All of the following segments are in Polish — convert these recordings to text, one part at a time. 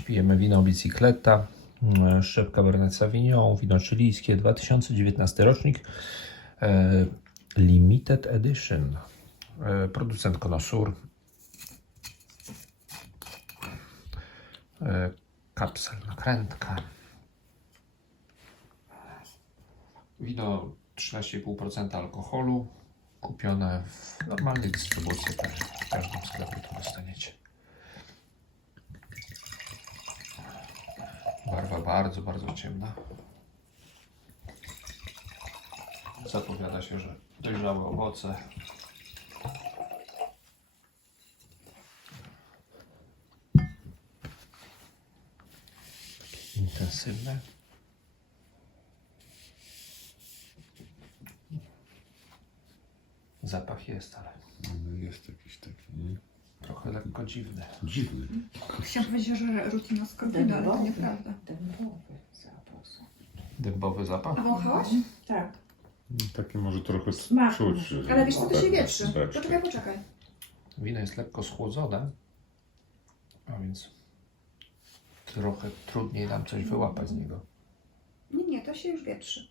Pijemy wino Bicicletta, szczep Cabernet Sauvignon, wino chilijskie, 2019 rocznik, Limited Edition, producent Connoisseur, kapsel nakrętka. Wino 13,5% alkoholu, kupione w normalnej dystrybucji, też w każdym sklepie to dostaniecie. Barwa bardzo, bardzo ciemna. Zapowiada się, że dojrzałe owoce. Intensywne. Zapach jest, ale Jest jakiś taki, nie? trochę lekko dziwny. Dziwny. Chciałam powiedzieć, że rutina skarbina, ale to nieprawda. Dębowy zapach. Dębowy zapach? A wąchałaś? Tak. Takie może trochę Smak czuć. może. że- Ale wiesz co, to się tak, wietrzy. beczki. Poczekaj. Wino jest lekko schłodzone, a więc trochę trudniej nam coś wyłapać z niego. Nie, to się już wietrzy.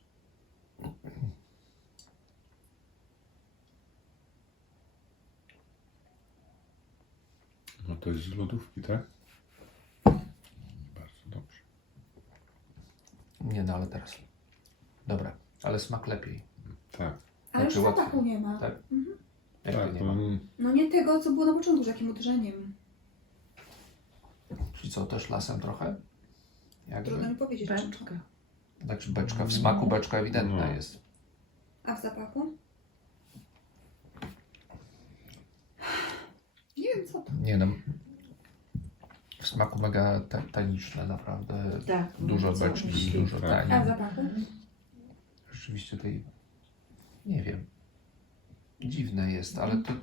No to jest z lodówki, tak? Bardzo dobrze. Nie no, ale teraz. Dobra, ale smak lepiej. Tak. Ale już Znaczy łatwiej. zapachu nie ma. Tak? Jak Tak, to nie to ma? No nie tego, co było na początku, z jakim uderzeniem. Czyli co, też lasem trochę? Trudno Jakby? mi powiedzieć. czym. Beczka. Znaczy beczka w smaku, beczka ewidentna No. jest. A w zapachu? Nie wiem co to. Nie no. W smaku mega taniczne, naprawdę. Tak. Dużo cały beczki, śliwka. dużo Tak. A w tanin. zapachu? Rzeczywiście tej, nie wiem, dziwne jest, ale to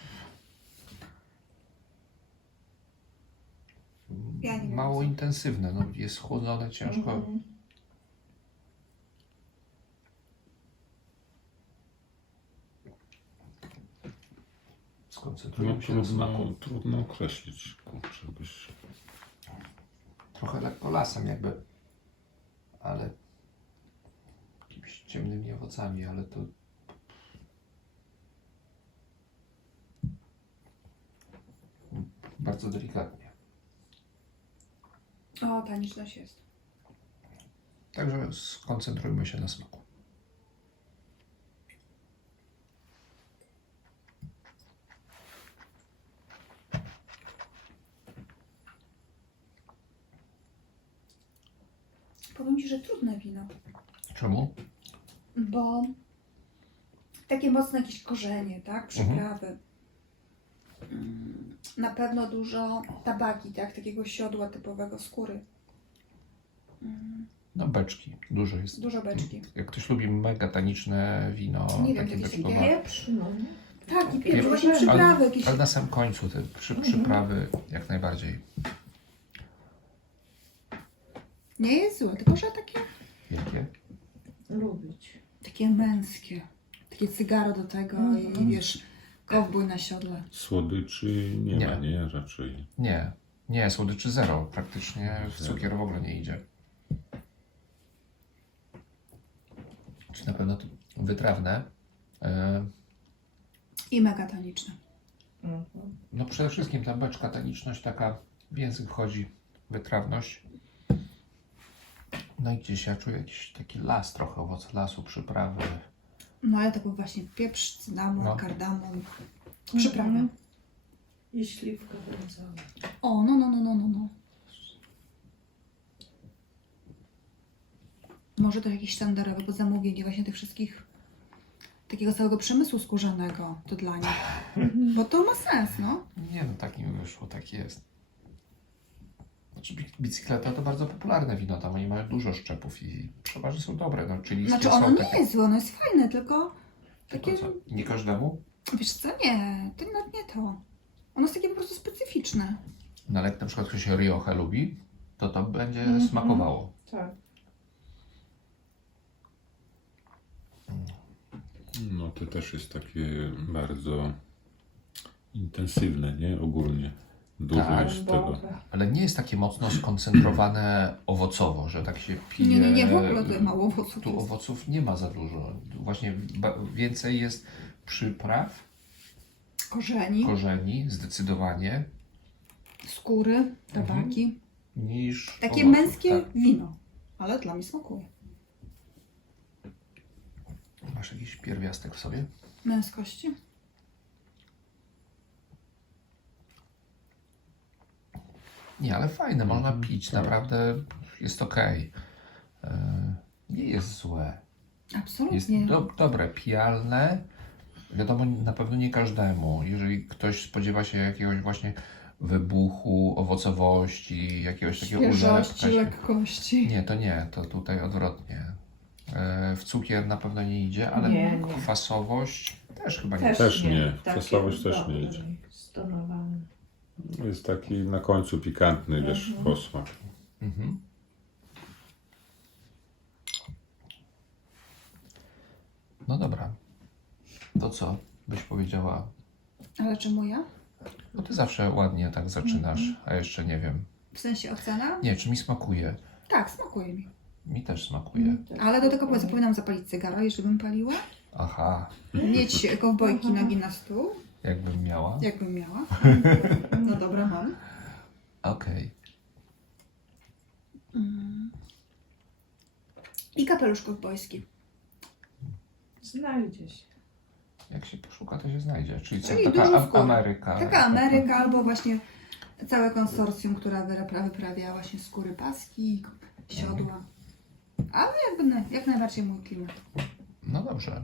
Ja nie wiem, mało co. intensywne, no jest chłodzone ciężko. Mhm. Skoncentrujemy No się na smaku. trudno określić, kurczę, byś... Trochę lekko lasem jakby, ale jakimiś ciemnymi owocami, ale to bardzo delikatnie. O, taniczność jest. Także skoncentrujmy się na smaku. Powiem Ci, że trudne wino. Czemu? Bo takie mocne jakieś korzenie, tak? Przyprawy. Na pewno dużo tabaki, tak? Takiego siodła typowego skóry. No beczki, dużo jest. Dużo beczki. Jak ktoś lubi mega taniczne wino, Nie wiem, takie jakieś beczkowe, Pieprz, no nie? Tak, i Pieprz. pieprz, właśnie przyprawy jakieś. ale na samym końcu te przyprawy jak najbardziej. Nie jest złe, tylko że takie, Jakie? Lubić. takie męskie. Takie cygaro do tego i wiesz, kowbój na siodle. Słodyczy nie Nie. ma, nie? Raczej. Nie, słodyczy zero. Praktycznie w Zero. cukier w ogóle nie idzie. Czy na pewno to wytrawne? I mega taniczne. Mhm. No przede wszystkim ta beczka, taniczność taka w język wchodzi, wytrawność. No i gdzieś ja czuję jakiś taki las, trochę owoce lasu, przyprawy. No ale to był właśnie pieprz, cynamon, No. kardamon, przyprawy. Mhm. I śliwka wędzona. O, no. Może to jakieś sztandarowe, bo zamówienie właśnie tych wszystkich, takiego całego przemysłu skórzanego to dla nich. Bo to ma sens, no. Nie no, tak mi wyszło, tak jest. Znaczy, bicykleta to bardzo popularne wino, tam oni mają dużo szczepów i przeważnie są dobre, no, czyli Znaczy ono nie jest złe, ono jest fajne, tylko takie, co, nie każdemu? wiesz co, nie, to nawet nie to. Ono jest takie po prostu specyficzne. No ale jak na przykład ktoś Rioja lubi, to będzie smakowało. Tak. No to też jest takie bardzo intensywne, nie? Ogólnie. Dużo Tak. jest tego. Boga. Ale nie jest takie mocno skoncentrowane owocowo, że tak się pije. Nie, w ogóle tutaj mało owoców Tu jest. owoców nie ma za dużo. Właśnie więcej jest przypraw, Korzeni, korzeni, zdecydowanie, skóry, tabaki. niż Takie owoców, męskie tak. wino. Ale dla mnie smakuje. Masz jakiś pierwiastek w sobie? Męskości. Nie, ale fajne, można pić, tak. naprawdę jest okej. Nie jest złe. Jest Absolutnie. dobre, pijalne. Wiadomo, na pewno nie każdemu. Jeżeli ktoś spodziewa się jakiegoś właśnie wybuchu, owocowości, jakiegoś takiego Świeżości, urzekania. lekkości. Nie, to tutaj odwrotnie. W cukier na pewno nie idzie, ale Nie. kwasowość też chyba nie. Też nie. Takie Kwasowość też nie dobre, idzie. Stonowane. Jest taki na końcu pikantny, wiesz, posmak. Mhm. No dobra. To co byś powiedziała? Ale czemu ja? No ty zawsze ładnie tak zaczynasz, Mhm. a jeszcze nie wiem. W sensie ocena? Nie, czy mi smakuje? Tak, smakuje mi. Mi też smakuje. Ale do tego powinnam zapalić cygara, jeżeli bym paliła. Aha, Mieć kowbojki nogi na stół, jakbym miała. jakbym miała. No dobra, mam. Okej. I kapelusz kowbojski. Znajdzie się. Jak się poszuka, to się znajdzie. Czyli co, Czyli taka dużo skór. Ameryka. Taka Ameryka albo właśnie całe konsorcjum, która wyprawia właśnie skóry paski, siodła. Ale jak najbardziej mój klimat. No dobrze.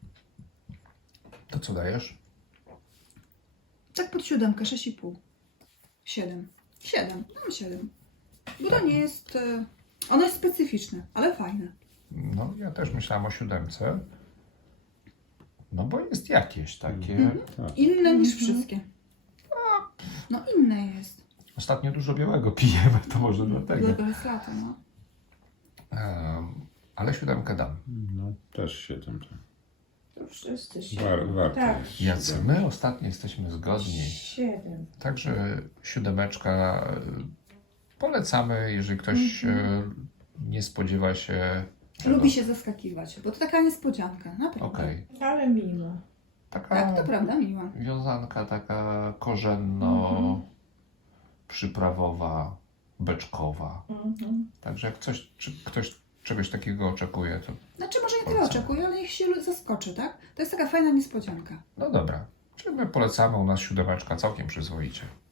To co dajesz? Tak pod 7, 6,5. 7. 7. Dam 7. Bo to nie jest... Ono jest specyficzne, ale fajne. No ja też myślałam o 7. No bo jest jakieś takie. Inne niż wszystkie. No inne jest. Ostatnio dużo białego pijemy, to może dlatego. Dlatego jest lato, no. Ale 7 dam. No, też 7. Tak. To wszyscy się. Warto Tak. jest. Jacy my ostatnio jesteśmy zgodni. 7. Także 7 polecamy, jeżeli ktoś nie spodziewa się. Lubi się zaskakiwać, bo to taka niespodzianka, naprawdę. Okej. Ale miło. Taka Tak, to prawda, miła. wiązanka taka korzenno-przyprawowa, beczkowa. Także jak ktoś czegoś takiego oczekuje, to Znaczy może nie tyle Polecam. oczekuję, ale niech się zaskoczy, tak? To jest taka fajna niespodzianka. no dobra. Czyli my polecamy, u nas 7 całkiem przyzwoicie.